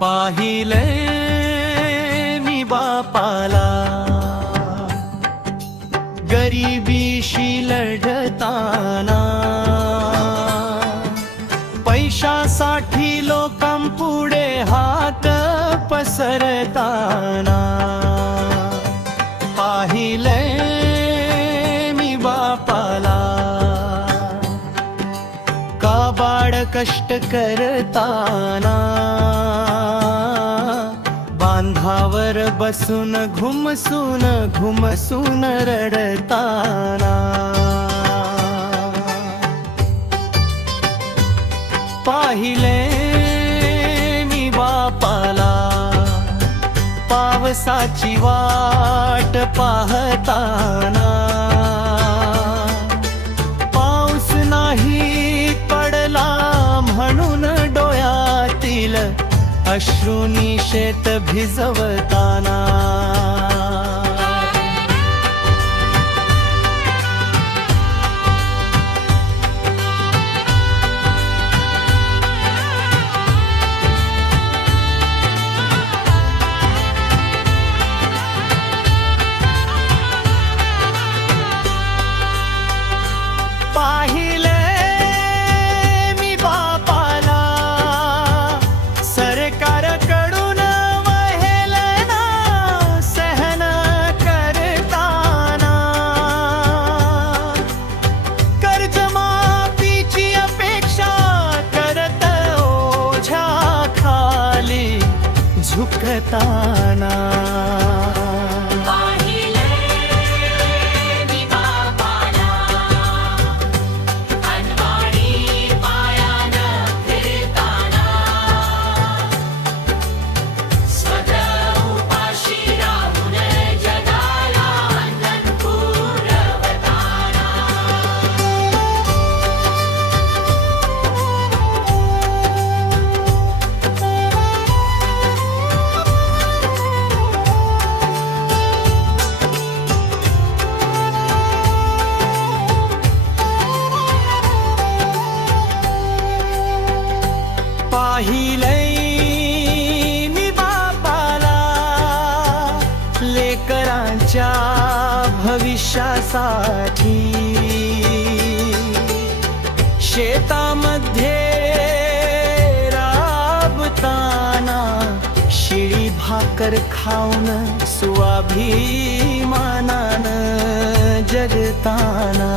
पाहिले मी बापाला. गरिबीशी लढताना. पैशासाठी लोकांपुढे हात पसरताना. काबाड कष्ट करताना बांधावर बसून घुमसून घुमसून रडताना पाहिले मी बापाला पावसाची वाट पाहताना अश्रुनी शेत भिजवताना தானா पाहिलंय मी बापाला लेकरांच्या भविष्यासाठी. शेतामध्ये राबताना शिळी भाकर खाऊन स्वाभिमानानं जगताना.